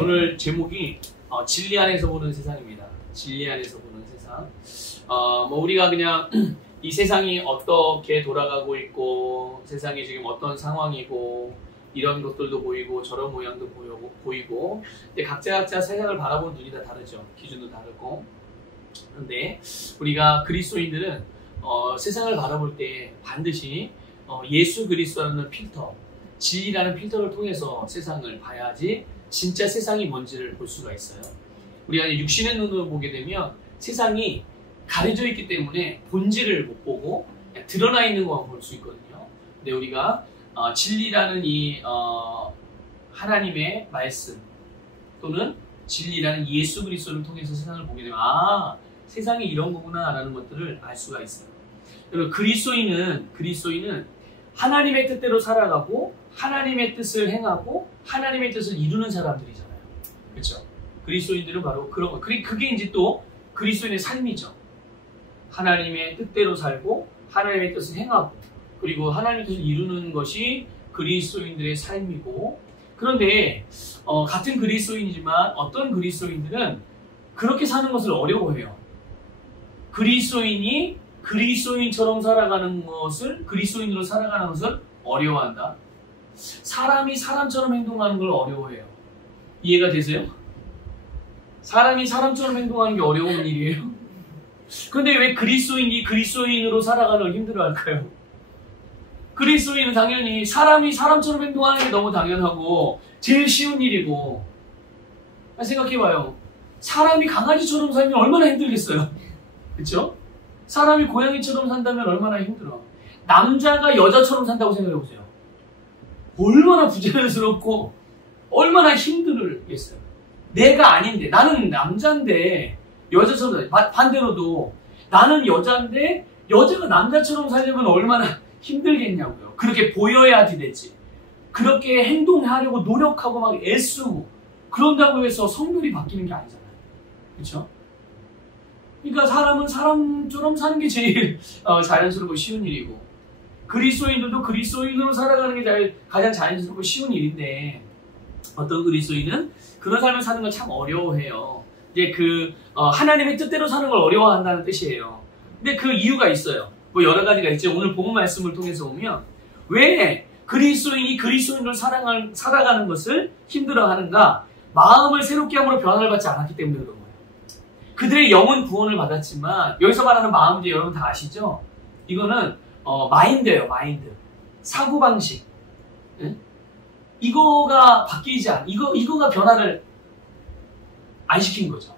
오늘 제목이 진리 안에서 보는 세상입니다. 진리 안에서 보는 세상. 우리가 그냥 이 세상이 어떻게 돌아가고 있고 세상이 지금 어떤 상황이고 이런 것들도 보이고 저런 모양도 보이고 근데 각자 세상을 바라보는 눈이 다 다르죠. 기준도 다르고. 그런데 우리가 그리스도인들은 세상을 바라볼 때 반드시 예수 그리스도라는 필터, 진리라는 필터를 통해서 세상을 봐야지 진짜 세상이 뭔지를 볼 수가 있어요. 우리가 육신의 눈으로 보게 되면 세상이 가려져 있기 때문에 본질을 못 보고 드러나 있는 것만 볼 수 있거든요. 근데 우리가 진리라는 이 하나님의 말씀 또는 진리라는 예수 그리스도를 통해서 세상을 보게 되면 세상이 이런 거구나 라는 것들을 알 수가 있어요. 그리고 그리스도인은 하나님의 뜻대로 살아가고 하나님의 뜻을 행하고 하나님의 뜻을 이루는 사람들이잖아요. 그렇죠? 그리스도인들은 바로 그런 거. 그게 이제 또 그리스도인의 삶이죠. 하나님의 뜻대로 살고 하나님의 뜻을 행하고 그리고 하나님의 뜻을 이루는 것이 그리스도인들의 삶이고, 그런데 같은 그리스도인이지만 어떤 그리스도인들은 그렇게 사는 것을 어려워해요. 그리스도인이 그리스도인처럼 살아가는 것을, 그리스도인으로 살아가는 것을 어려워한다. 사람이 사람처럼 행동하는 걸 어려워해요. 이해가 되세요? 사람이 사람처럼 행동하는 게 어려운 일이에요. 그런데 왜 그리스도인이 그리스도인으로 살아가는 걸 힘들어할까요? 그리스도인은 당연히 사람이 사람처럼 행동하는 게 너무 당연하고 제일 쉬운 일이고. 생각해봐요. 사람이 강아지처럼 살면 얼마나 힘들겠어요. 그렇죠? 사람이 고양이처럼 산다면 얼마나 힘들어. 남자가 여자처럼 산다고 생각해보세요. 얼마나 부자연스럽고 얼마나 힘들겠어요. 내가 아닌데, 나는 남자인데 여자처럼, 반대로도 나는 여자인데 여자가 남자처럼 살려면 얼마나 힘들겠냐고요. 그렇게 보여야지 되지. 그렇게 행동하려고 노력하고 막 애쓰고 그런다고 해서 성별이 바뀌는 게 아니잖아요. 그렇죠? 그러니까 사람은 사람처럼 사는 게 제일 자연스럽고 쉬운 일이고, 그리스도인들도 그리스도인으로 살아가는 게 가장 자연스럽고 쉬운 일인데, 어떤 그리스도인은 그런 삶을 사는 걸 참 어려워해요. 이제 하나님의 뜻대로 사는 걸 어려워한다는 뜻이에요. 근데 그 이유가 있어요. 뭐 여러 가지가 있죠. 오늘 본문 말씀을 통해서 보면 왜 그리스도인이 그리스도인으로 살아가는 것을 힘들어하는가? 마음을 새롭게 함으로 변화를 받지 않았기 때문에 그런 거예요. 그들의 영은 구원을 받았지만, 여기서 말하는 마음인지 여러분 다 아시죠? 이거는 마인드예요. 마인드. 사고방식. 응? 이거가 바뀌지 않아. 이거가 변화를 안 시킨 거죠.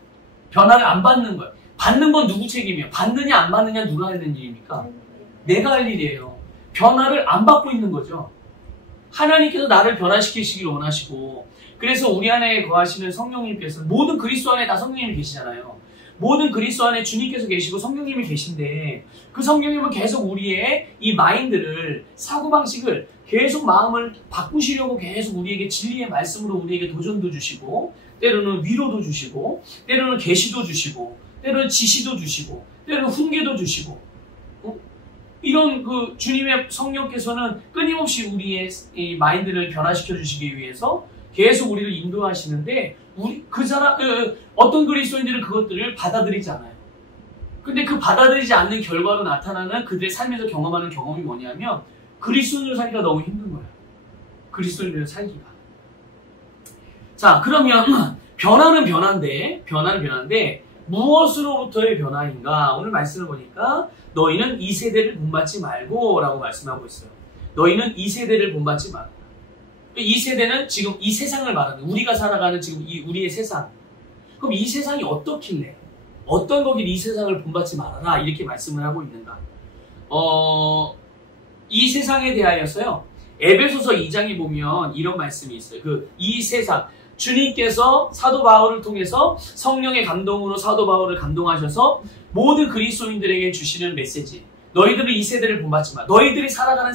변화를 안 받는 거예요. 받는 건 누구 책임이에요? 받느냐 안 받느냐 누가 하는 일입니까? 내가 할 일이에요. 변화를 안 받고 있는 거죠. 하나님께서 나를 변화시키시길 원하시고, 그래서 우리 안에 거하시는 성령님께서, 모든 그리스도 안에 다 성령님이 계시잖아요. 모든 그리스도 안에 주님께서 계시고 성령님이 계신데, 그 성령님은 계속 우리의 이 마인드를, 사고방식을 계속 마음을 바꾸시려고 계속 우리에게 진리의 말씀으로 우리에게 도전도 주시고, 때로는 위로도 주시고, 때로는 계시도 주시고, 때로는 지시도 주시고, 때로는 훈계도 주시고, 이런 주님의 성령께서는 끊임없이 우리의 이 마인드를 변화시켜 주시기 위해서 계속 우리를 인도하시는데, 어떤 그리스도인들은 그것들을 받아들이지 않아요. 근데 그 받아들이지 않는 결과로 나타나는 그들의 삶에서 경험하는 경험이 뭐냐면, 그리스도인으로 살기가 너무 힘든 거예요. 그리스도인으로 살기가. 자, 그러면 변화는 변화인데 무엇으로부터의 변화인가? 오늘 말씀을 보니까 너희는 이 세대를 본받지 말고 라고 말씀하고 있어요. 너희는 이 세대를 본받지 말고. 이 세대는 지금 이 세상을 말하는, 우리가 살아가는 지금 우리의 세상. 그럼 이 세상이 어떻길래, 어떤 거길래 이 세상을 본받지 말아라 이렇게 말씀을 하고 있는가? 이 세상에 대하여서요, 에베소서 2장에 보면 이런 말씀이 있어요. 이 세상, 주님께서 사도 바울을 통해서 성령의 감동으로 사도 바울을 감동하셔서 모든 그리스도인들에게 주시는 메시지. 너희들은 이 세대를 본받지 마. 너희들이 살아가는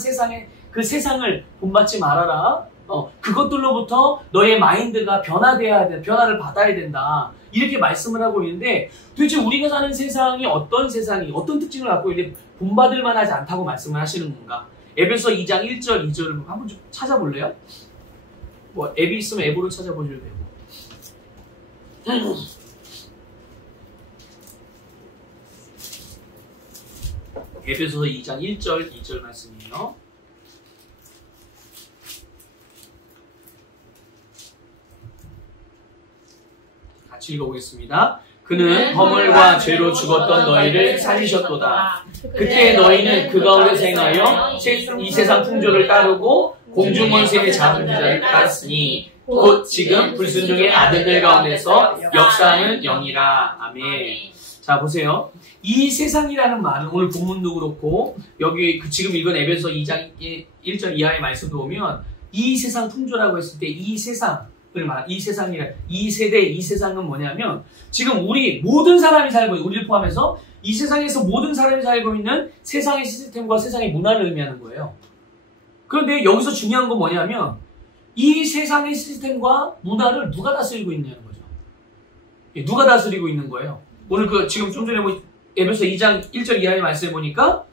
그 세상을 본받지 말아라. 그것들로부터 너의 마인드가 변화를 받아야 된다. 이렇게 말씀을 하고 있는데, 도대체 우리가 사는 세상이 어떤 특징을 갖고 있는데 본받을 만하지 않다고 말씀을 하시는 건가? 에베소 2장 1절, 2절을 한번 좀 찾아볼래요? 뭐 앱이 있으면 앱으로 찾아보셔도 되고. 에베소서 2장 1절 2절 말씀이에요. 같이 읽어보겠습니다. 그는 허물과 죄로 죽었던 너희를 살리셨도다. 그때 너희는 그 가운데서 행하여 이 세상 풍조를 따르고 공중권세의 잡은 자를 따랐으니 곧 지금 불순종의 아들들 가운데서 역사하는 영이라. 아멘. 자, 보세요. 이 세상이라는 말은 오늘 본문도 그렇고 여기 지금 읽은 에베소 2장 1절 이하의 말씀도 보면 이 세상 풍조라고 했을 때 이 세상을 이 세상이라 이 세대 이 세상은 뭐냐면 지금 우리 모든 사람이 살고 있는 우리를 포함해서 이 세상에서 모든 사람이 살고 있는 세상의 시스템과 세상의 문화를 의미하는 거예요. 그런데 여기서 중요한 건 뭐냐면 이 세상의 시스템과 문화를 누가 다스리고 있냐는 거죠. 누가 다스리고 있는 거예요. 오늘 지금 좀 전에 에베소 2장 1절 이하의 말씀에 보니까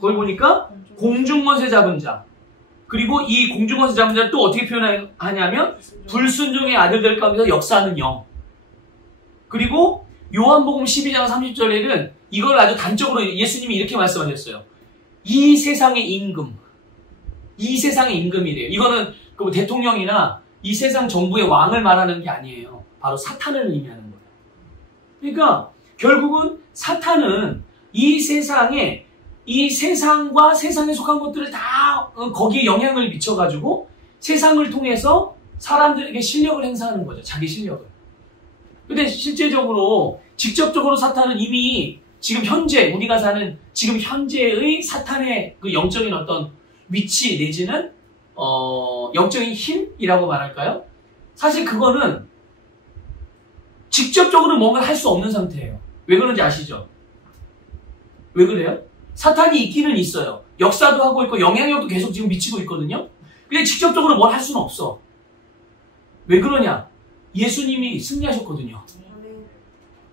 거기 보니까 공중권세 잡은 자, 그리고 이 공중권세 잡은 자를 또 어떻게 표현하냐면 불순종의 아들들 가운데서 역사하는 영. 그리고 요한복음 12장 30절에는 이걸 아주 단적으로 예수님이 이렇게 말씀하셨어요. 이 세상의 임금. 이 세상의 임금이래요. 이거는 그 대통령이나 이 세상 정부의 왕을 말하는 게 아니에요. 바로 사탄을 의미하는 거예요. 그러니까 결국은 사탄은 이 세상과 세상에 속한 것들을 다 거기에 영향을 미쳐가지고 세상을 통해서 사람들에게 실력을 행사하는 거죠. 자기 실력을. 근데 실제적으로 직접적으로 사탄은 이미 지금 현재 우리가 사는 지금 현재의 사탄의 그 영적인 어떤 위치 내지는 영적인 힘이라고 말할까요? 사실 그거는 직접적으로 뭔가를 할 수 없는 상태예요. 왜 그런지 아시죠? 왜 그래요? 사탄이 있기는 있어요. 역사도 하고 있고 영향력도 계속 지금 미치고 있거든요. 근데 직접적으로 뭘 할 수는 없어. 왜 그러냐? 예수님이 승리하셨거든요.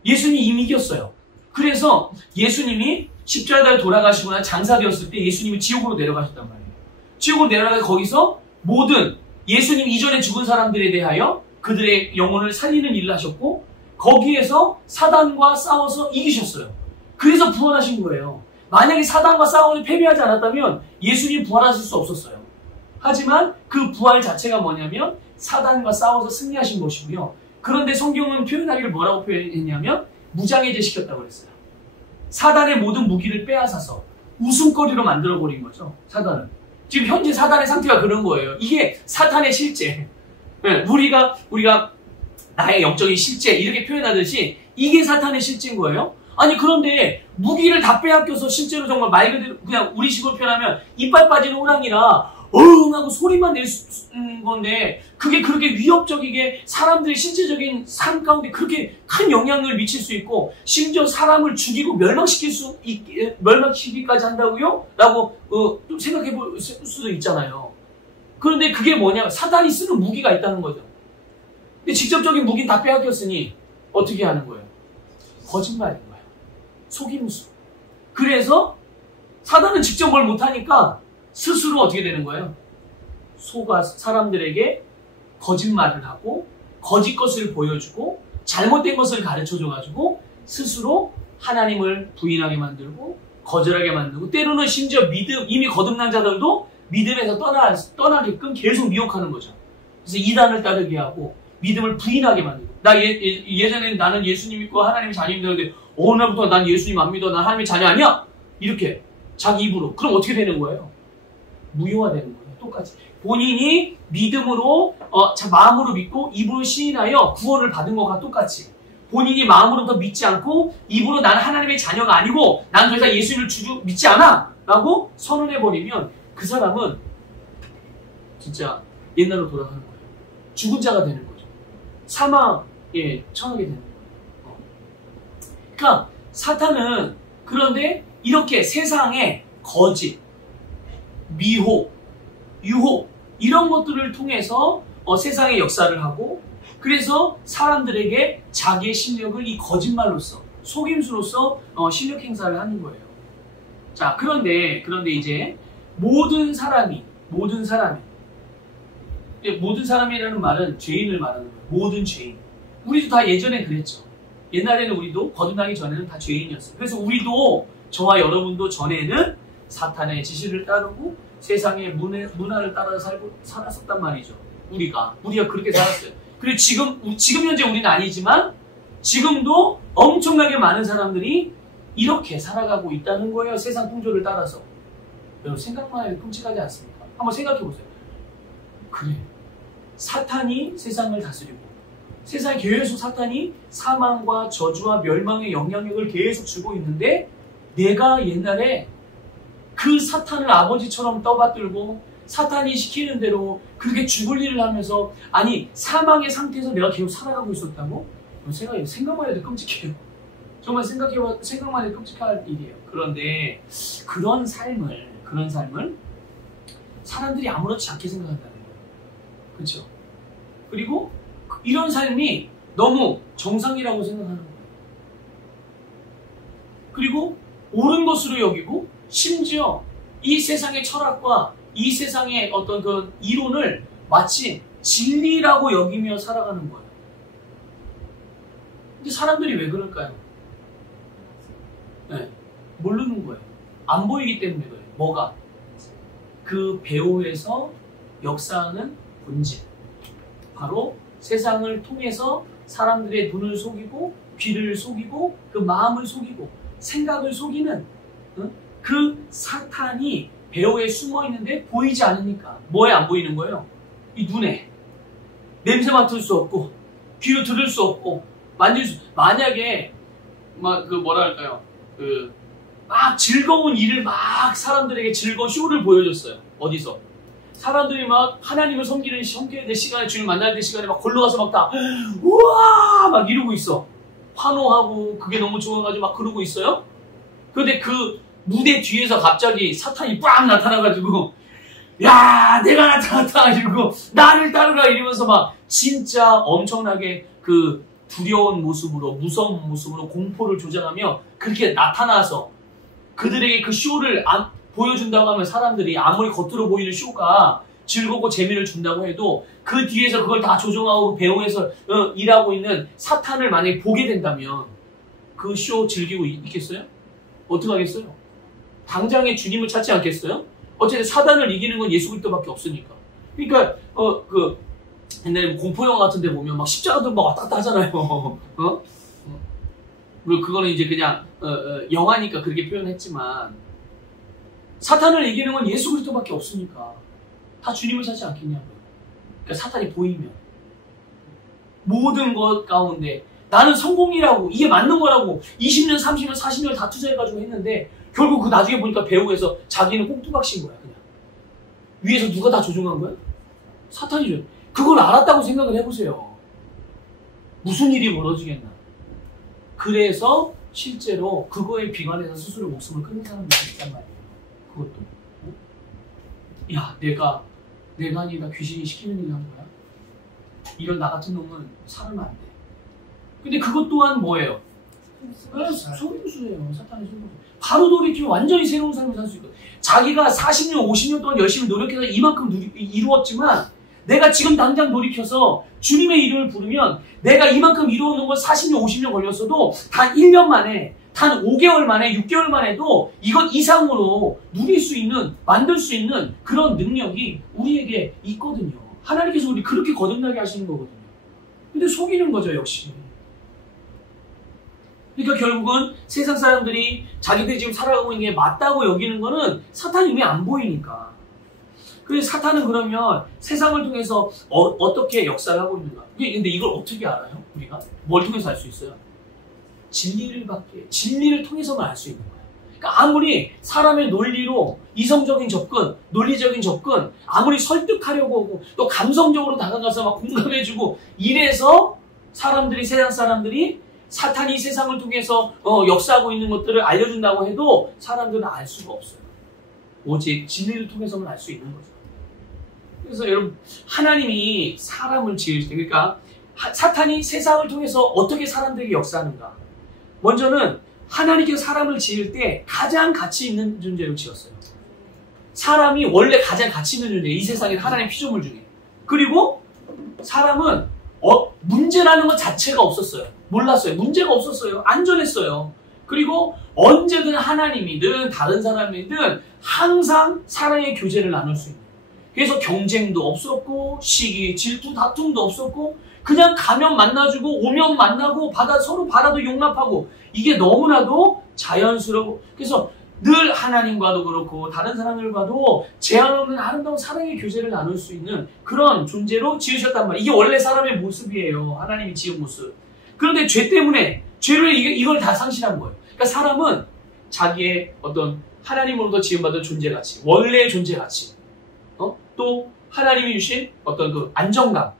예수님이 이미 이겼어요. 그래서 예수님이 십자가에 돌아가시거나 장사되었을 때 예수님이 지옥으로 내려가셨단 말이에요. 지옥으로 내려가서 거기서 모든 예수님 이전에 죽은 사람들에 대하여 그들의 영혼을 살리는 일을 하셨고 거기에서 사단과 싸워서 이기셨어요. 그래서 부활하신 거예요. 만약에 사단과 싸워서 패배하지 않았다면 예수님이 부활하실 수 없었어요. 하지만 그 부활 자체가 뭐냐면 사단과 싸워서 승리하신 것이고요. 그런데 성경은 표현하기를 뭐라고 표현했냐면 무장해제 시켰다고 그랬어요. 사단의 모든 무기를 빼앗아서 웃음거리로 만들어버린 거죠. 사단은. 지금 현재 사단의 상태가 그런 거예요. 이게 사탄의 실제. 우리가 나의 영적인 실제 이렇게 표현하듯이 이게 사탄의 실제인 거예요. 아니 그런데 무기를 다 빼앗겨서 실제로 정말 말 그대로 그냥 우리식으로 표현하면 이빨 빠지는 호랑이라 어흥 하고 소리만 낼 수 있는 건데 그게 그렇게 위협적이게 사람들의 신체적인 삶 가운데 그렇게 큰 영향을 미칠 수 있고 심지어 사람을 죽이고 멸망시키기까지 한다고요? 라고 좀 생각해 볼 수도 있잖아요. 그런데 그게 뭐냐? 사단이 쓰는 무기가 있다는 거죠. 근데 직접적인 무기는 다 빼앗겼으니 어떻게 하는 거예요? 거짓말인 거예요. 속임수. 그래서 사단은 직접 뭘 못하니까 스스로 어떻게 되는 거예요? 속아 사람들에게 거짓말을 하고 거짓 것을 보여주고 잘못된 것을 가르쳐줘가지고 스스로 하나님을 부인하게 만들고 거절하게 만들고 때로는 심지어 이미 거듭난 자들도 믿음에서 떠나게끔 계속 미혹하는 거죠. 그래서 이단을 따르게 하고 믿음을 부인하게 만들고 예전에는 나는 예수님 믿고 하나님의 자녀인데 어느 날부터 난 예수님 안 믿어 난 하나님의 자녀 아니야? 이렇게 자기 입으로. 그럼 어떻게 되는 거예요? 무효화되는 거예요. 똑같이. 본인이 믿음으로 마음으로 믿고 입으로 시인하여 구원을 받은 것과 똑같이 본인이 마음으로부터 믿지 않고 입으로 나는 하나님의 자녀가 아니고 난 더 이상 예수님을 믿지 않아! 라고 선언해버리면 그 사람은 진짜 옛날로 돌아가는 거예요. 죽은 자가 되는 거죠. 사망에 처하게 되는 거예요. 그러니까 사탄은 그런데 이렇게 세상에 거짓, 미혹, 유혹 이런 것들을 통해서 세상의 역사를 하고 그래서 사람들에게 자기의 실력을 이 거짓말로서 속임수로서 실력 행사를 하는 거예요. 자, 그런데 이제 모든 사람이라는 말은 죄인을 말하는 거예요. 모든 죄인. 우리도 다 예전에 그랬죠. 옛날에는 우리도 거듭나기 전에는 다 죄인이었어요. 그래서 우리도, 저와 여러분도 전에는 사탄의 지시를 따르고 세상의 문화를 따라 살았었단 말이죠. 우리가 그렇게 살았어요. 그리고 지금 현재 우리는 아니지만 지금도 엄청나게 많은 사람들이 이렇게 살아가고 있다는 거예요. 세상 풍조를 따라서. 여러분 생각만 해도 끔찍하지 않습니까? 한번 생각해 보세요. 그래, 사탄이 세상을 다스리고 세상에 계속 사탄이 사망과 저주와 멸망의 영향력을 계속 주고 있는데, 내가 옛날에 그 사탄을 아버지처럼 떠받들고 사탄이 시키는 대로 그렇게 죽을 일을 하면서, 아니 사망의 상태에서 내가 계속 살아가고 있었다고? 생각만 해도 끔찍해요. 정말 생각만 해도 끔찍할 일이에요. 그런데 그런 삶을 사람들이 아무렇지 않게 생각한다는 거예요. 그렇죠? 그리고 이런 삶이 너무 정상이라고 생각하는 거예요. 그리고 옳은 것으로 여기고, 심지어 이 세상의 철학과 이 세상의 어떤 그 이론을 마치 진리라고 여기며 살아가는 거예요. 근데 사람들이 왜 그럴까요? 네, 모르는 거예요. 안 보이기 때문에 그래요. 뭐가? 그 배후에서 역사하는 본질. 바로 세상을 통해서 사람들의 눈을 속이고 귀를 속이고 그 마음을 속이고 생각을 속이는 그 사탄이 배후에 숨어 있는데 보이지 않으니까. 뭐에 안 보이는 거예요? 이 눈에. 냄새 맡을 수 없고 귀로 들을 수 없고 만질 수. 만약에 막 그 뭐랄까요? 막 즐거운 일을 막 사람들에게 즐거운 쇼를 보여줬어요. 어디서? 사람들이 막 하나님을 섬기는 시간에, 주님 만날 때 시간에 막 걸러가서 막 다 우와 막 이러고 있어. 환호하고 그게 너무 좋아가지고 막 그러고 있어요. 그런데 그 무대 뒤에서 갑자기 사탄이 빡 나타나가지고, 야 내가 나타났다 이러고 나를 따르라 이러면서 막 진짜 엄청나게 그 두려운 모습으로, 무서운 모습으로 공포를 조장하며 그렇게 나타나서 그들에게 그 쇼를 보여준다고 하면, 사람들이 아무리 겉으로 보이는 쇼가 즐겁고 재미를 준다고 해도 그 뒤에서 그걸 다 조종하고 배후에서 일하고 있는 사탄을 만약에 보게 된다면 그 쇼 즐기고 있겠어요? 어떻게 하겠어요? 당장에 주님을 찾지 않겠어요? 어쨌든 사단을 이기는 건 예수 그리스도밖에 없으니까. 그러니까 옛날에 공포 영화 같은 데 보면 막 십자가도 막 왔다 갔다 하잖아요. 물론 그거는 이제 그냥 영화니까 그렇게 표현했지만, 사탄을 이기는 건 예수 그리스도밖에 없으니까 다 주님을 찾지 않겠냐고요. 그러니까 사탄이 보이면 모든 것 가운데 나는 성공이라고, 이게 맞는 거라고 20년, 30년, 40년 다 투자해가지고 했는데 결국 그 나중에 보니까 배후에서 자기는 꽁투박신 거야. 그냥 위에서 누가 다 조종한 거야? 사탄이죠. 그걸 알았다고 생각을 해보세요. 무슨 일이 벌어지겠나. 그래서 실제로 그거에 비관해서 스스로 목숨을 끊는 사람들이 있단 말이에요. 그것도. 야, 내가 아니라 귀신이 시키는 일을 한 거야? 이런 나 같은 놈은 살으면 안 돼. 근데 그것 또한 뭐예요? 속임수예요. 사탄의 속임수. 바로 돌이키면 완전히 새로운 삶을 살 수 있거든. 자기가 40년, 50년 동안 열심히 노력해서 이만큼 이루었지만, 내가 지금 당장 돌이켜서 주님의 이름을 부르면 내가 이만큼 이루어놓은 건 40년, 50년 걸렸어도 단 1년 만에, 단 5개월 만에, 6개월 만에도 이것 이상으로 누릴 수 있는, 만들 수 있는 그런 능력이 우리에게 있거든요. 하나님께서 우리 그렇게 거듭나게 하시는 거거든요. 근데 속이는 거죠, 역시. 그러니까 결국은 세상 사람들이 자기들이 지금 살아가고 있는 게 맞다고 여기는 거는 사탄이 왜 안 보이니까. 그래서 사탄은 그러면 세상을 통해서 어떻게 역사를 하고 있는가? 근데 이걸 어떻게 알아요? 우리가? 뭘 통해서 알 수 있어요? 진리를 통해서만 알 수 있는 거예요. 그러니까 아무리 사람의 논리로 이성적인 접근, 논리적인 접근, 아무리 설득하려고 하고 또 감성적으로 다가가서 막 공감해주고 이래서 세상 사람들이 사탄이 세상을 통해서 역사하고 있는 것들을 알려준다고 해도 사람들은 알 수가 없어요. 오직 진리를 통해서만 알 수 있는 거죠. 그래서 여러분, 하나님이 사람을 지을 때, 그러니까 사탄이 세상을 통해서 어떻게 사람들에게 역사하는가. 먼저는 하나님께서 사람을 지을 때 가장 가치 있는 존재로 지었어요. 사람이 원래 가장 가치 있는 존재, 이 세상에 하나님의 피조물 중에. 그리고 사람은 문제라는 것 자체가 없었어요. 몰랐어요. 문제가 없었어요. 안전했어요. 그리고 언제든 하나님이든 다른 사람이든 항상 사랑의 교제를 나눌 수 있는. 그래서 경쟁도 없었고 시기, 질투, 다툼도 없었고 그냥 가면 만나주고 오면 만나고 서로 받아도 용납하고 이게 너무나도 자연스러워. 그래서 늘 하나님과도 그렇고 다른 사람들과도 제한 없는 아름다운 사랑의 교제를 나눌 수 있는 그런 존재로 지으셨단 말이에요. 이게 원래 사람의 모습이에요. 하나님이 지은 모습. 그런데 죄 때문에 죄로 이걸 다 상실한 거예요. 그러니까 사람은 자기의 어떤 하나님으로부터 지음받은 존재가치, 원래의 존재가치, 또 하나님이 주신 어떤 그 안정감,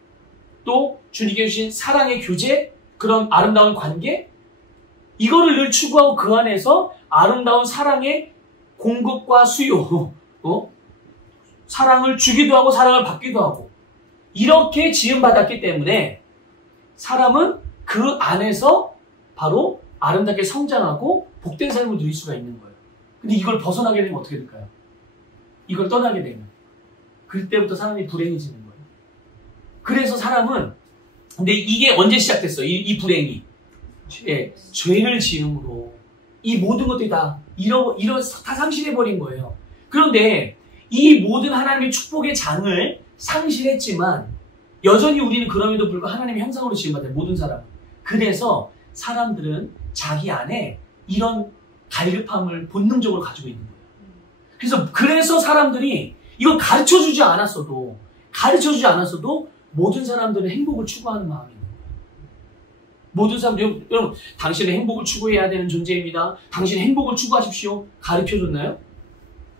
또 주님께 주신 사랑의 교제, 그런 아름다운 관계, 이거를 늘 추구하고 그 안에서 아름다운 사랑의 공급과 수요, 사랑을 주기도 하고 사랑을 받기도 하고 이렇게 지음받았기 때문에 사람은 그 안에서 바로 아름답게 성장하고 복된 삶을 누릴 수가 있는 거예요. 근데 이걸 벗어나게 되면 어떻게 될까요? 이걸 떠나게 되면 그때부터 사람이 불행해지는 거예요. 그래서 사람은 근데 이게 언제 시작됐어요? 이 불행이 죄를 지음으로 이 모든 것들이 다 상실해버린 거예요. 그런데 이 모든 하나님의 축복의 장을 상실했지만 여전히 우리는 그럼에도 불구하고 하나님의 형상으로 지음받은 모든 사람. 그래서 사람들은 자기 안에 이런 갈급함을 본능적으로 가지고 있는 거예요. 그래서 사람들이 이걸 가르쳐주지 않았어도 모든 사람들은 행복을 추구하는 마음이 있는 거예요. 모든 사람들, 여러분, 당신은 행복을 추구해야 되는 존재입니다. 당신은 행복을 추구하십시오. 가르쳐줬나요?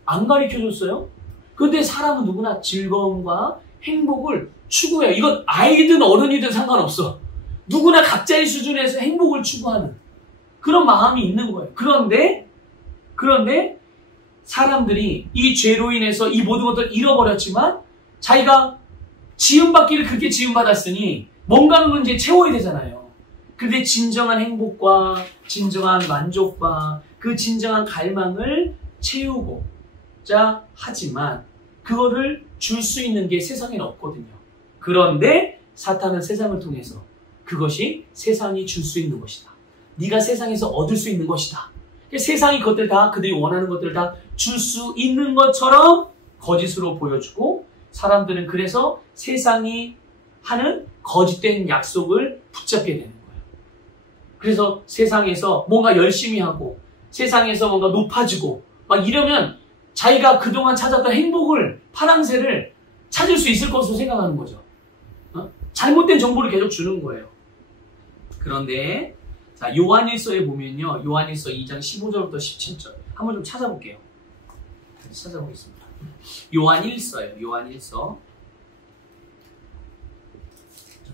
안 가르쳐줬어요? 그런데 사람은 누구나 즐거움과 행복을 추구해요. 이건 아이든 어른이든 상관없어. 누구나 각자의 수준에서 행복을 추구하는 그런 마음이 있는 거예요. 그런데 사람들이 이 죄로 인해서 이 모든 것들을 잃어버렸지만 자기가 지음받기를 그렇게 지음받았으니 뭔가는 이제 채워야 되잖아요. 그런데 진정한 행복과 진정한 만족과 그 진정한 갈망을 채우고자 하지만 그거를 줄 수 있는 게 세상에는 없거든요. 그런데 사탄은 세상을 통해서 그것이 세상이 줄 수 있는 것이다. 네가 세상에서 얻을 수 있는 것이다. 세상이 그것들 다 그들이 원하는 것들을 다 줄 수 있는 것처럼 거짓으로 보여주고 사람들은 그래서 세상이 하는 거짓된 약속을 붙잡게 되는 거예요. 그래서 세상에서 뭔가 열심히 하고 세상에서 뭔가 높아지고 막 이러면 자기가 그동안 찾았던 행복을 파랑새를 찾을 수 있을 것으로 생각하는 거죠. 잘못된 정보를 계속 주는 거예요. 그런데 자, 요한일서에 보면요. 요한일서 2장 15절부터 17절 한번 좀 찾아볼게요. 찾아보겠습니다. 요한일서예요. 요한일서.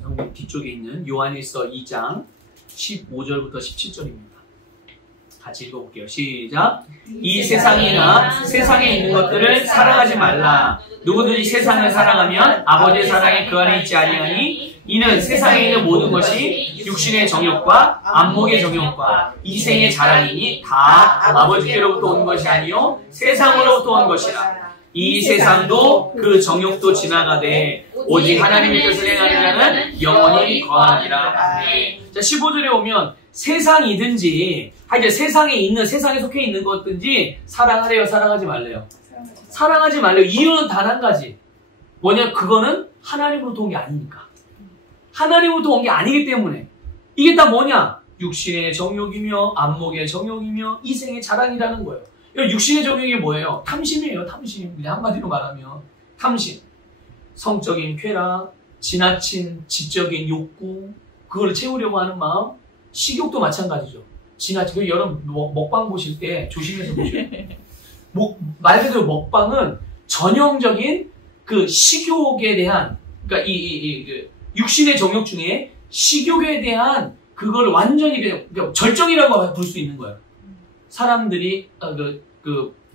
성경 뒤쪽에 있는 요한일서 2장 15절부터 17절입니다. 같이 읽어볼게요. 시작. 이 세상이나 세상에 있는 것들을 사랑하지 말라. 누구든지 세상을 사랑하면 아버지의 사랑이 그 안에 있지 아니하니 이는 세상에 있는 모든 것이 육신의 정욕과 안목의 정욕과 이생의 자랑이니 다 아버지께로부터 온 것이 아니요 세상으로부터 온 것이라. 이 세상도 그 정욕도 지나가되 오직 하나님의 뜻을 행하는 자는 영원히 거하리라. 자, 15절에 오면 세상이든지 하여튼 세상에 있는 세상에 속해 있는 것든지 사랑하래요, 사랑하지 말래요? 사랑하지 말래요. 이유는 단 한 가지. 뭐냐? 그거는 하나님으로부터 온 게 아니니까. 하나님으로부터 온 게 아니기 때문에. 이게 다 뭐냐? 육신의 정욕이며 안목의 정욕이며 이생의 자랑이라는 거예요. 육신의 정욕이 뭐예요? 탐심이에요. 탐심. 그냥 한마디로 말하면 탐심. 성적인 쾌락, 지나친 지적인 욕구, 그걸 채우려고 하는 마음. 식욕도 마찬가지죠. 지나치게 여러분 먹방 보실 때 조심해서 보셔요. 말 그대로 먹방은 전형적인 그 식욕에 대한, 그러니까 그 육신의 정욕 중에 식욕에 대한 그걸 완전히 그냥 절정이라고 볼 수 있는 거예요. 사람들이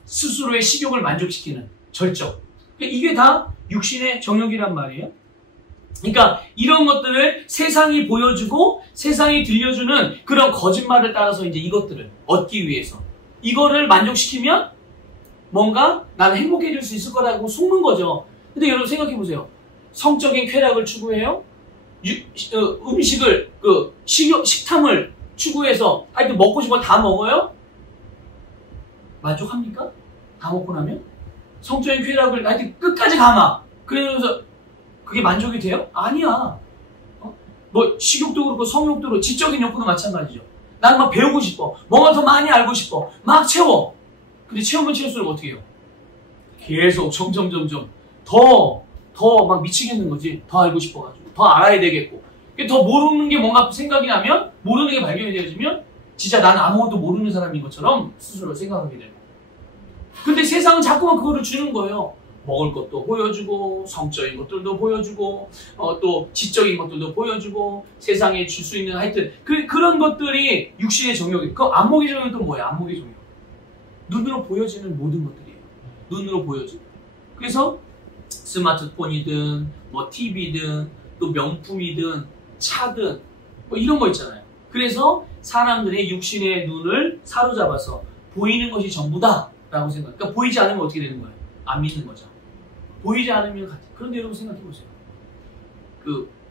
스스로의 식욕을 만족시키는 절정. 이게 다 육신의 정욕이란 말이에요. 그러니까 이런 것들을 세상이 보여주고 세상이 들려주는 그런 거짓말을 따라서 이제 이것들을 얻기 위해서 이거를 만족시키면 뭔가 나는 행복해질 수 있을 거라고 속는 거죠. 근데 여러분 생각해 보세요. 성적인 쾌락을 추구해요? 음식을 식탐을 추구해서 하여튼 먹고 싶은 거 다 먹어요? 만족합니까? 다 먹고 나면? 성적인 쾌락을 하여튼 끝까지 감아. 그래서 그게 만족이 돼요? 아니야. 뭐 식욕도 그렇고 성욕도 그렇고 지적인 욕구도 마찬가지죠. 나는 막 배우고 싶어. 뭔가 더 많이 알고 싶어. 막 채워. 근데 채우면 채울수록 어떻게 해요? 계속 점점 더 막 미치겠는 거지. 더 알고 싶어가지고. 더 알아야 되겠고. 더 모르는 게 뭔가 생각이 나면, 모르는 게 발견이 되어지면 진짜 나는 아무것도 모르는 사람인 것처럼 스스로 생각하게 되는 거예요. 근데 세상은 자꾸만 그거를 주는 거예요. 먹을 것도 보여주고, 성적인 것들도 보여주고, 또 지적인 것들도 보여주고, 세상에 줄 수 있는 하여튼 그런 것들이 육신의 정욕이에요. 그 안목의 정욕은 또 뭐예요? 안목의 정욕. 눈으로 보여지는 모든 것들이에요. 눈으로 보여지는. 그래서 스마트폰이든 뭐 TV든 또 명품이든 차든 뭐 이런 거 있잖아요. 그래서 사람들의 육신의 눈을 사로잡아서 보이는 것이 전부다 라고 생각. 그러니까 보이지 않으면 어떻게 되는 거예요? 안 믿는 거죠. 보이지 않으면 같아. 그런데 여러분 생각해 보세요.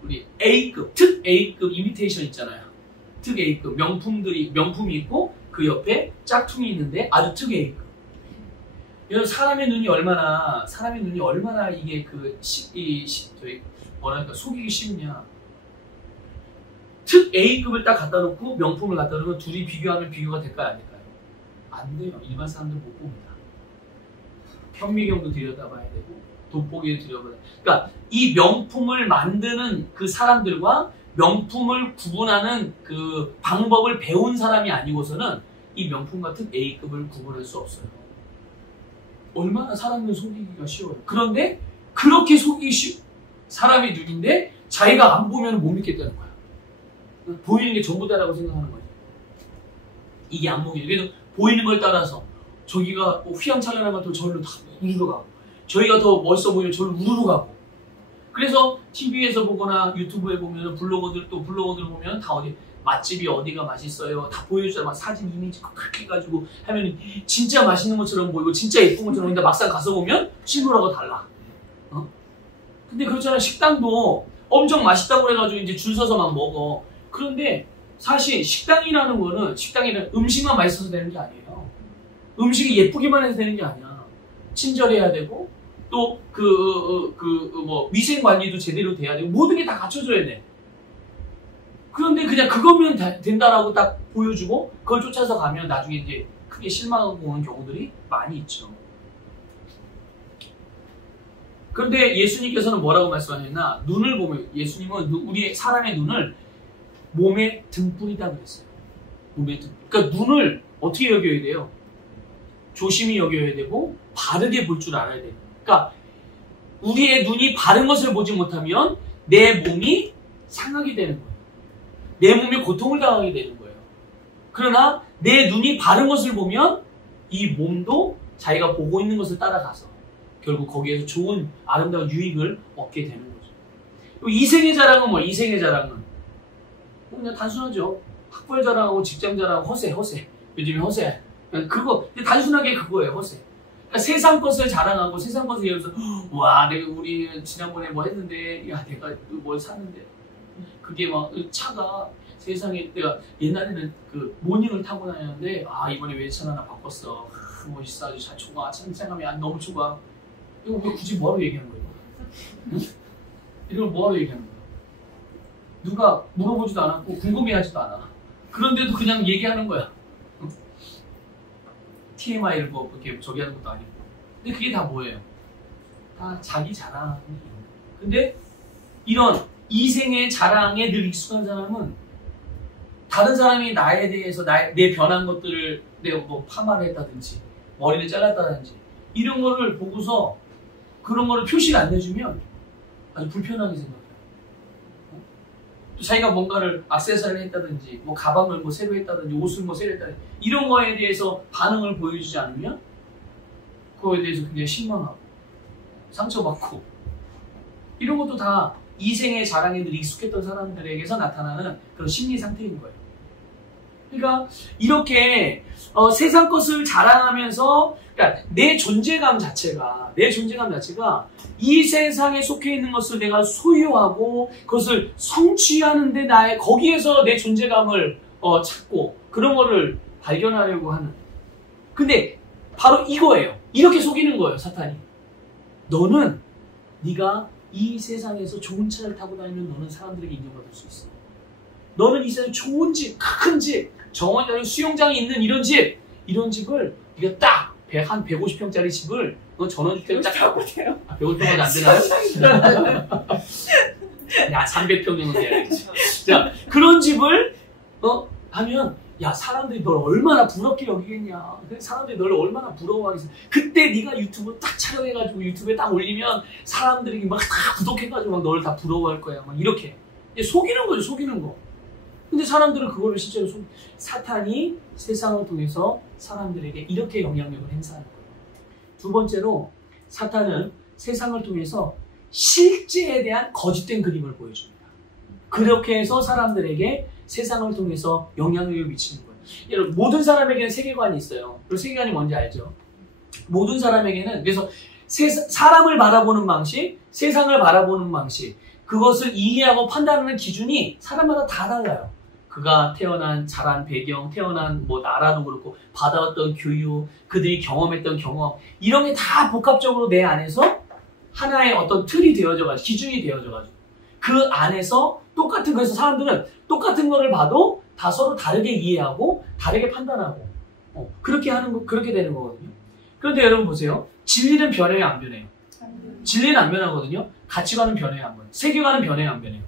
우리 A급, 특 A급 이미테이션 있잖아요. 특 A급 명품이 있고 그 옆에 짝퉁이 있는데 아주 특 A급. 여러분 사람의 눈이 얼마나 이게 뭐랄까 속이기 쉽냐. 특 A급을 딱 갖다 놓고 명품을 갖다 놓으면 둘이 비교하면 비교가 될까요? 안 될까요? 안 돼요. 일반 사람들은 못 봅니다. 현미경도 들여다봐야 되고 돋보기를 들여다봐야 되고. 그러니까 이 명품을 만드는 그 사람들과 명품을 구분하는 그 방법을 배운 사람이 아니고서는 이 명품 같은 A급을 구분할 수 없어요. 얼마나 사람을 속이기가 쉬워요. 그런데 그렇게 속이기 쉬운 사람의 눈인데 자기가 안 보면 못 믿겠다는 거야. 보이는 게 전부다라고 생각하는 거죠. 이게 안목이에요. 그래서 보이는 걸 따라서 저기가 뭐 휘황찬란한 것 같으면 저리로 다 우르르 가고, 저희가 더 멋있어 보이면 저리로 우르르 가고. 그래서 TV에서 보거나 유튜브에 보면 블로거들 보면 다 어디 맛집이 어디가 맛있어요 다 보여주잖아. 막 사진 이미지 그렇게 해가지고 하면 진짜 맛있는 것처럼 보이고 진짜 예쁜 것처럼 보이는데 막상 가서 보면 실물하고 달라. 근데 그렇잖아요. 식당도 엄청 맛있다고 해가지고 이제 줄 서서 막 먹어. 그런데 사실 식당이라는 음식만 맛있어서 되는 게 아니에요. 음식이 예쁘기만 해서 되는 게 아니야. 친절해야 되고 또 위생 관리도 제대로 돼야 되고 모든 게 다 갖춰져야 돼. 그런데 그냥 그거면 된다라고 딱 보여주고 그걸 쫓아서 가면 나중에 이제 크게 실망하고 오는 경우들이 많이 있죠. 그런데 예수님께서는 뭐라고 말씀하셨나? 눈을 보면 예수님은 우리 사람의 눈을 몸의 등불이다 그랬어요. 몸의 등불. 그러니까 눈을 어떻게 여겨야 돼요? 조심히 여겨야 되고 바르게 볼 줄 알아야 돼요. 그러니까 우리의 눈이 바른 것을 보지 못하면 내 몸이 상하게 되는 거예요. 내 몸이 고통을 당하게 되는 거예요. 그러나 내 눈이 바른 것을 보면 이 몸도 자기가 보고 있는 것을 따라가서 결국 거기에서 좋은 아름다운 유익을 얻게 되는 거죠. 이생의 자랑은 뭐예요? 이생의 자랑은 그냥 단순하죠. 학벌 자랑하고 직장 자랑하고 허세. 요즘에 허세. 그거 단순하게 그거예요. 허세. 그러니까 세상 것을 자랑하고 세상 것을 얘기해서 와 우리 지난번에 뭐 했는데 야 내가 뭘 샀는데 그게 막 차가 세상에 내가 옛날에는 그 모닝을 타고 다녔는데 이번에 외제차 하나 바꿨어. 멋있어. 아주 잘 좋아. 생각하면 너무 좋아. 이거 왜 굳이 뭐하러 얘기하는 거예요? 응? 이걸 뭐하러 얘기하는 거예요? 누가 물어보지도 않았고 궁금해하지도 않아. 그런데도 그냥 얘기하는 거야. TMI를 뭐 이렇게 저기 하는 것도 아니고. 근데 그게 다 뭐예요? 다 자기 자랑. 근데 이런 이생의 자랑에 늘 익숙한 사람은 다른 사람이 나에 대해서 내 변한 것들을 내가 뭐 파마를 했다든지 머리를 잘랐다든지 이런 거를 보고서 그런 거를 표시를 안 내주면 아주 불편하게 생각해요. 또 자기가 뭔가를 액세서리를 했다든지 뭐 가방을 뭐 새로 했다든지 옷을 뭐 새로 했다든지 이런 거에 대해서 반응을 보여주지 않으면 그거에 대해서 굉장히 실망하고 상처받고 이런 것도 다 이생의 자랑에 늘 익숙했던 사람들에게서 나타나는 그런 심리 상태인 거예요. 그러니까 이렇게 세상 것을 자랑하면서 그러니까 내 존재감 자체가 이 세상에 속해 있는 것을 내가 소유하고 그것을 성취하는데 거기에서 내 존재감을 찾고 그런 거를 발견하려고 하는. 근데 바로 이거예요. 이렇게 속이는 거예요, 사탄이. 네가 이 세상에서 좋은 차를 타고 다니면 너는 사람들에게 인정받을 수 있어. 너는 이 세상에 좋은 집, 큰 집, 정원이 수영장이 있는 이런 집을 네가 딱 한 150평짜리 집을 전원주택을 딱 갖고 150평까지 안 되나요? 야, 300평 정도 돼야겠지. 자, 그런 집을 하면 야, 사람들이 널 얼마나 부럽게 여기겠냐. 사람들이 널 얼마나 부러워하겠어. 그때 네가 유튜브 딱 촬영해가지고 유튜브에 딱 올리면 사람들이 막 다 구독해가지고 막 널 다 부러워할 거야. 막 이렇게. 속이는 거죠, 속이는 거. 근데 사람들은 그거를 실제로 사탄이 세상을 통해서 사람들에게 이렇게 영향력을 행사하는 거예요. 두 번째로 사탄은 세상을 통해서 실제에 대한 거짓된 그림을 보여줍니다. 그렇게 해서 사람들에게 세상을 통해서 영향력을 미치는 거예요. 여러분, 모든 사람에게는 세계관이 있어요. 그 세계관이 뭔지 알죠? 모든 사람에게는 그래서 사람을 바라보는 방식, 세상을 바라보는 방식, 그것을 이해하고 판단하는 기준이 사람마다 다 달라요. 그가 태어난 자란 배경, 태어난 나라도 그렇고 받아왔던 교육, 그들이 경험했던 경험 이런 게 다 복합적으로 내 안에서 하나의 어떤 틀이 되어져가지고 기준이 되어져가지고 그 안에서 그래서 사람들은 똑같은 거를 봐도 다 서로 다르게 이해하고 다르게 판단하고 그렇게 되는 거거든요. 그런데 여러분 보세요. 진리는 변해요, 안 변해요? 진리는 안 변하거든요. 가치관은 변해요, 안 변해요? 세계관은 변해요, 안 변해요?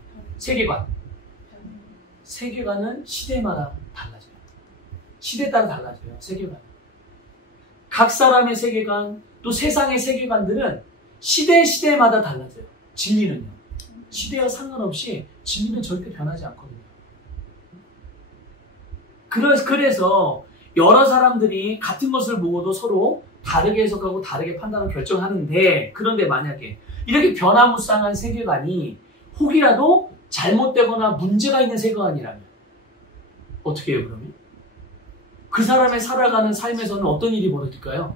세계관은 시대마다 달라져요. 시대에 따라 달라져요, 세계관. 각 사람의 세계관, 또 세상의 세계관들은 시대마다 달라져요. 진리는요. 시대와 상관없이 진리는 절대 변하지 않거든요. 그래서 여러 사람들이 같은 것을 보고도 서로 다르게 해석하고 다르게 판단하고 결정하는데, 그런데 만약에 이렇게 변화무쌍한 세계관이 혹이라도 잘못되거나 문제가 있는 세계관이라면 어떻게 해요, 그러면? 그 사람의 살아가는 삶에서는 어떤 일이 벌어질까요?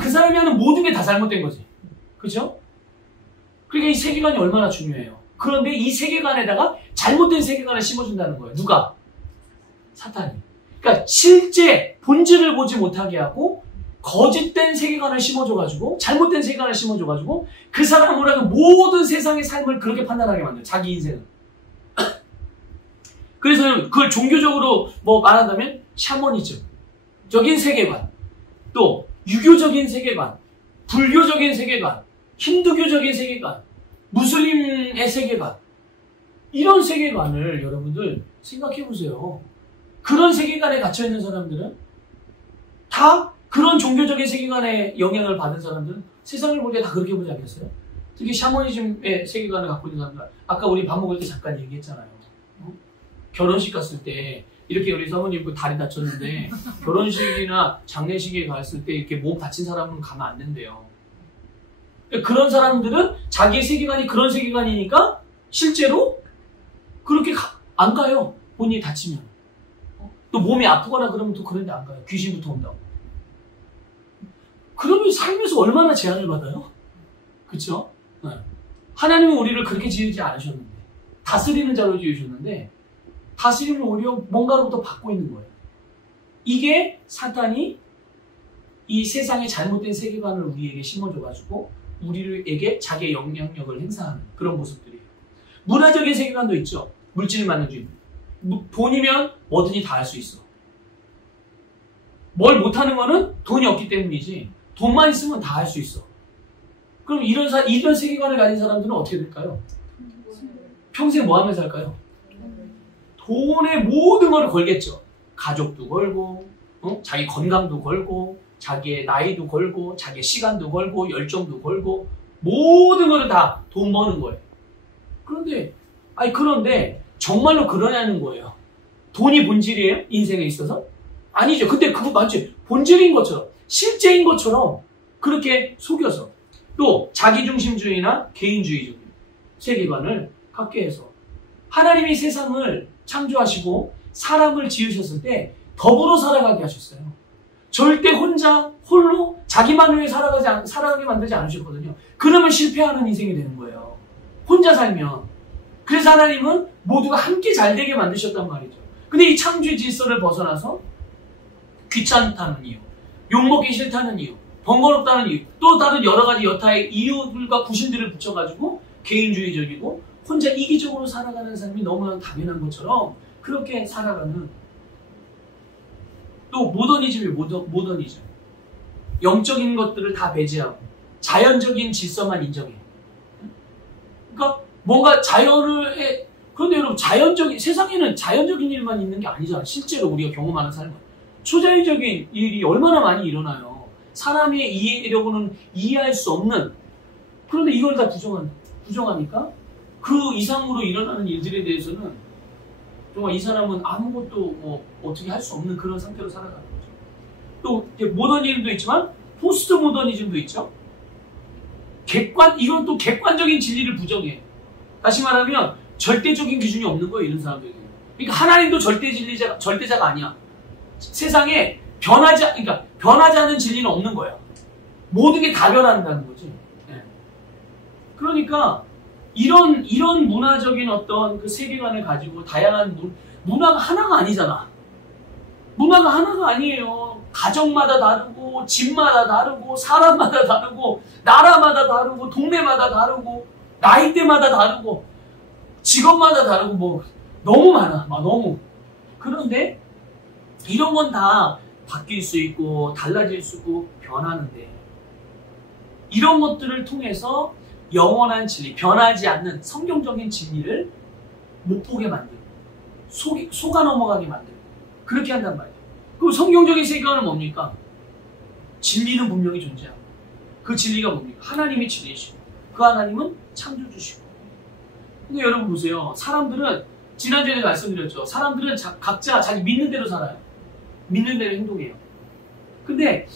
그 사람이 하는 모든 게 다 잘못된 거지. 그죠? 그러니까 이 세계관이 얼마나 중요해요. 그런데 이 세계관에다가 잘못된 세계관을 심어준다는 거예요. 누가? 사탄이. 그러니까 실제 본질을 보지 못하게 하고 거짓된 세계관을 심어줘가지고 잘못된 세계관을 심어줘가지고 그 사람으로 하여금 모든 세상의 삶을 그렇게 판단하게 만들어요. 자기 인생을. 그래서 그걸 종교적으로 말한다면 샤머니즘적인 세계관, 또 유교적인 세계관, 불교적인 세계관, 힌두교적인 세계관, 무슬림의 세계관, 이런 세계관을 여러분들 생각해 보세요. 그런 세계관에 갇혀있는 사람들은 다 그런 종교적인 세계관에 영향을 받은 사람들은 세상을 볼 때 다 그렇게 보지 않겠어요? 특히 샤머니즘의 세계관을 갖고 있는 사람들, 아까 우리 밥 먹을 때 잠깐 얘기했잖아요. 결혼식 갔을 때 이렇게 우리 사모님 다리 다쳤는데 결혼식이나 장례식에 갔을 때 이렇게 몸 다친 사람은 가면 안 된대요. 그런 사람들은 자기의 세계관이 그런 세계관이니까 실제로 그렇게 안 가요. 본인이 다치면. 또 몸이 아프거나 그러면 또 그런데 안 가요. 귀신부터 온다고. 그러면 삶에서 얼마나 제한을 받아요? 그쵸? 네. 하나님은 우리를 그렇게 지으지 않으셨는데, 다스리는 자로 지으셨는데, 다스림을 오히려 뭔가로부터 받고 있는 거예요. 이게 사탄이 이 세상의 잘못된 세계관을 우리에게 심어줘가지고 우리에게 자기의 영향력을 행사하는 그런 모습들이에요. 문화적인 세계관도 있죠. 물질을 만능주의. 돈이면 뭐든지 다 할 수 있어. 뭘 못하는 거는 돈이 없기 때문이지, 돈만 있으면 다 할 수 있어. 그럼 이런 세계관을 가진 사람들은 어떻게 될까요? 평생 뭐 하면서 살까요? 돈에 모든 걸 걸겠죠. 가족도 걸고, 자기 건강도 걸고, 자기의 나이도 걸고, 자기의 시간도 걸고, 열정도 걸고, 모든 거를 다 돈 버는 거예요. 그런데 정말로 그러냐는 거예요. 돈이 본질이에요? 인생에 있어서? 아니죠. 근데 그거 맞지? 본질인 것처럼, 실제인 것처럼 그렇게 속여서 또 자기중심주의나 개인주의적인 세계관을 갖게 해서 하나님이 세상을 창조하시고 사람을 지으셨을 때 더불어 살아가게 하셨어요. 절대 혼자 홀로 자기만을 위해 살아가게 만들지 않으셨거든요. 그러면 실패하는 인생이 되는 거예요. 혼자 살면. 그래서 하나님은 모두가 함께 잘 되게 만드셨단 말이죠. 근데 이 창조의 질서를 벗어나서 귀찮다는 이유, 욕먹기 싫다는 이유, 번거롭다는 이유, 또 다른 여러 가지 여타의 이유들과 구실들을 붙여가지고 개인주의적이고 혼자 이기적으로 살아가는 삶이 너무나 당연한 것처럼 그렇게 살아가는, 또 모더니즘이 모더니즘. 영적인 것들을 다 배제하고 자연적인 질서만 인정해. 그러니까 뭔가 그런데 여러분, 세상에는 자연적인 일만 있는 게 아니잖아. 실제로 우리가 경험하는 삶은. 초자연적인 일이 얼마나 많이 일어나요. 사람의 이해력으로는 이해할 수 없는. 그런데 이걸 다 부정하니까 그 이상으로 일어나는 일들에 대해서는 정말 이 사람은 아무것도 어떻게 할 수 없는 그런 상태로 살아가는 거죠. 또 모더니즘도 있지만 포스트 모더니즘도 있죠. 이건 또 객관적인 진리를 부정해. 다시 말하면 절대적인 기준이 없는 거예요, 이런 사람들이. 그러니까 하나님도 절대자가 아니야. 세상에 변하지 않은 진리는 없는 거예요. 모든 게 다 변한다는 거지. 네. 그러니까 이런 문화적인 어떤 그 세계관을 가지고 다양한 문화가 하나가 아니잖아. 문화가 하나가 아니에요. 가정마다 다르고, 집마다 다르고, 사람마다 다르고, 나라마다 다르고, 동네마다 다르고, 나이대마다 다르고, 직업마다 다르고, 너무 많아. 너무. 그런데 이런 건 다 바뀔 수 있고, 달라질 수 있고, 변하는데, 이런 것들을 통해서 영원한 진리, 변하지 않는 성경적인 진리를 못 보게 만들고, 속아 넘어가게 만들고, 그렇게 한단 말이에요. 그럼 성경적인 세계관은 뭡니까? 진리는 분명히 존재하고, 그 진리가 뭡니까? 하나님이 진리이시고, 그 하나님은 창조주시고. 근데 여러분 보세요. 사람들은, 지난주에 말씀드렸죠. 사람들은 각자 자기 믿는 대로 살아요. 믿는 대로 행동해요. 근데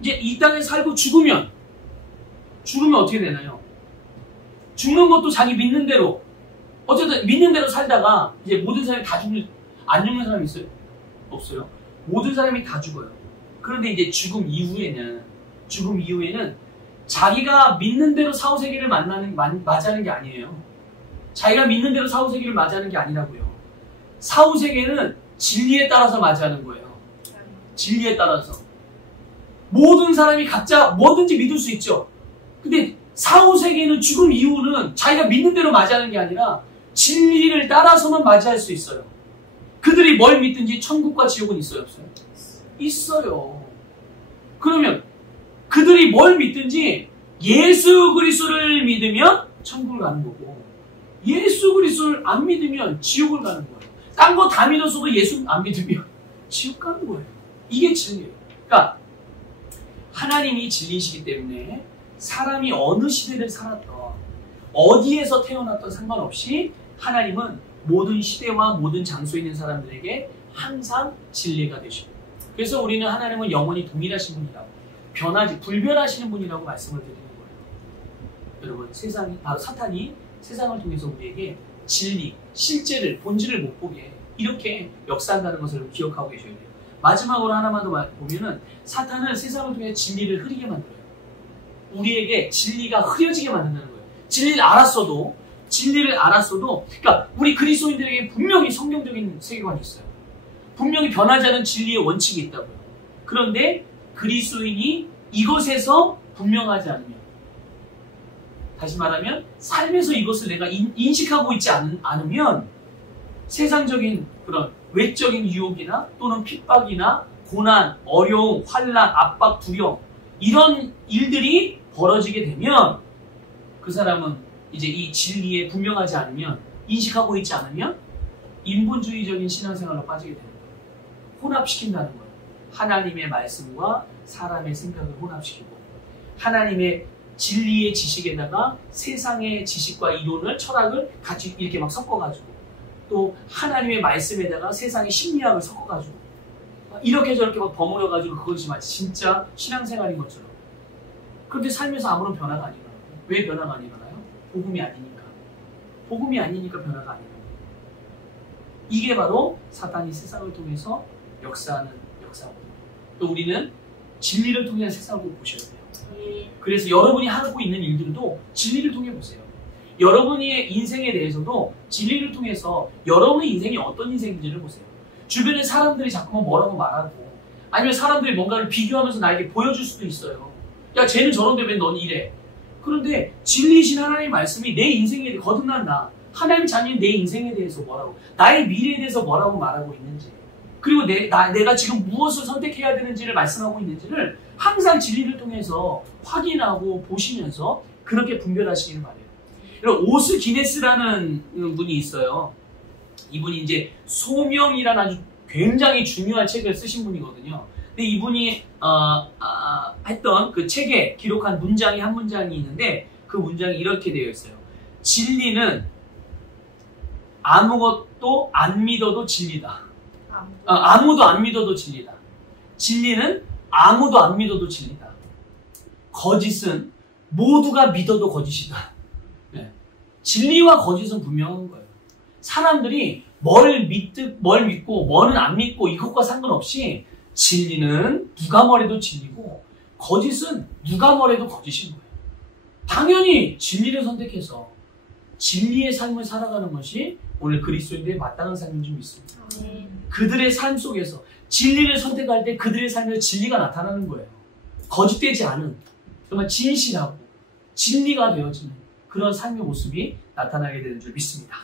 이제 이 땅에 살고 죽으면 어떻게 되나요? 죽는 것도 자기 믿는 대로, 어쨌든 믿는 대로 살다가 이제 모든 사람이 다 안 죽는 사람이 있어요? 없어요. 모든 사람이 다 죽어요. 그런데 이제 죽음 이후에는 자기가 믿는 대로 사후세계를 맞이하는 게 아니에요. 자기가 믿는 대로 사후세계를 맞이하는 게 아니라고요. 사후세계는 진리에 따라서 맞이하는 거예요. 진리에 따라서. 모든 사람이 각자 뭐든지 믿을 수 있죠. 근데 사후세계는, 죽음 이후는 자기가 믿는 대로 맞이하는 게 아니라 진리를 따라서만 맞이할 수 있어요. 그들이 뭘 믿든지 천국과 지옥은 있어요, 없어요? 있어요. 그러면 그들이 뭘 믿든지 예수 그리스도를 믿으면 천국을 가는 거고, 예수 그리스도를 안 믿으면 지옥을 가는 거예요. 딴 거 다 믿었어도 예수 안 믿으면 지옥 가는 거예요. 이게 진리예요. 그러니까 하나님이 진리시기 때문에 사람이 어느 시대를 살았던, 어디에서 태어났던 상관없이 하나님은 모든 시대와 모든 장소에 있는 사람들에게 항상 진리가 되시고, 그래서 우리는 하나님은 영원히 동일하신 분이라고, 불변하시는 분이라고 말씀을 드리는 거예요. 여러분, 바로 사탄이 세상을 통해서 우리에게 진리, 실제를, 본질을 못 보게 이렇게 역사한다는 것을 기억하고 계셔야 돼요. 마지막으로 하나만 더 보면은, 사탄은 세상을 통해 진리를 흐리게 만들어요. 우리에게 진리가 흐려지게 만든다는 거예요. 진리를 알았어도, 그러니까 우리 그리스도인들에게 분명히 성경적인 세계관이 있어요. 분명히 변하지 않은 진리의 원칙이 있다고요. 그런데 그리스도인이 이것에서 분명하지 않으면, 다시 말하면 삶에서 이것을 내가 인식하고 있지 않으면 세상적인 그런 외적인 유혹이나 또는 핍박이나 고난, 어려움, 환난, 압박, 두려움, 이런 일들이 벌어지게 되면 그 사람은 이제 이 진리에 분명하지 않으면, 인식하고 있지 않으면 인본주의적인 신앙생활로 빠지게 되는 거예요. 혼합시킨다는 거예요. 하나님의 말씀과 사람의 생각을 혼합시키고, 하나님의 진리의 지식에다가 세상의 지식과 이론을, 철학을 같이 이렇게 막 섞어가지고, 또 하나님의 말씀에다가 세상의 심리학을 섞어가지고, 이렇게 저렇게 막 버무려가지고 그것이 마치 진짜 신앙생활인 것처럼. 그런데 삶에서 아무런 변화가 안 일어나요. 왜 변화가 안 일어나요? 복음이 아니니까. 복음이 아니니까 변화가 안 일어나요. 이게 바로 사탄이 세상을 통해서 역사하는 역사거든요. 또 우리는 진리를 통해 세상을 보셔야 돼요. 그래서 여러분이 하고 있는 일들도 진리를 통해 보세요. 여러분의 인생에 대해서도 진리를 통해서 여러분의 인생이 어떤 인생인지를 보세요. 주변에 사람들이 자꾸만 뭐라고 말하고 아니면 사람들이 뭔가를 비교하면서 나에게 보여줄 수도 있어요. 야, 쟤는 저런데 왜 넌 이래? 그런데 진리이신 하나님의 말씀이 내 인생에 거듭난다. 하나님 자녀인 내 인생에 대해서 뭐라고, 나의 미래에 대해서 뭐라고 말하고 있는지, 그리고 내가 지금 무엇을 선택해야 되는지를 말씀하고 있는지를 항상 진리를 통해서 확인하고 보시면서 그렇게 분별하시기를 바래요. 여러분, 오스 기네스라는 분이 있어요. 이분이 이제 소명이라는 아주 굉장히 중요한 책을 쓰신 분이거든요. 근데 이분이 했던 그 책에 기록한 문장이 한 문장이 있는데 그 문장이 이렇게 되어 있어요. 진리는 아무것도 안 믿어도 진리다. 아무도 안 믿어도 진리다. 진리는 아무도 안 믿어도 진리다. 거짓은 모두가 믿어도 거짓이다. 네. 진리와 거짓은 분명한 거예요. 사람들이 뭘 믿고 뭐는 안 믿고 이것과 상관없이 진리는 누가 뭐래도 진리고 거짓은 누가 뭐래도 거짓인 거예요. 당연히 진리를 선택해서 진리의 삶을 살아가는 것이 오늘 그리스도인들의 마땅한 삶인 줄 믿습니다. 그들의 삶 속에서 진리를 선택할 때 그들의 삶에서 진리가 나타나는 거예요. 거짓되지 않은, 정말 진실하고 진리가 되어지는 그런 삶의 모습이 나타나게 되는 줄 믿습니다.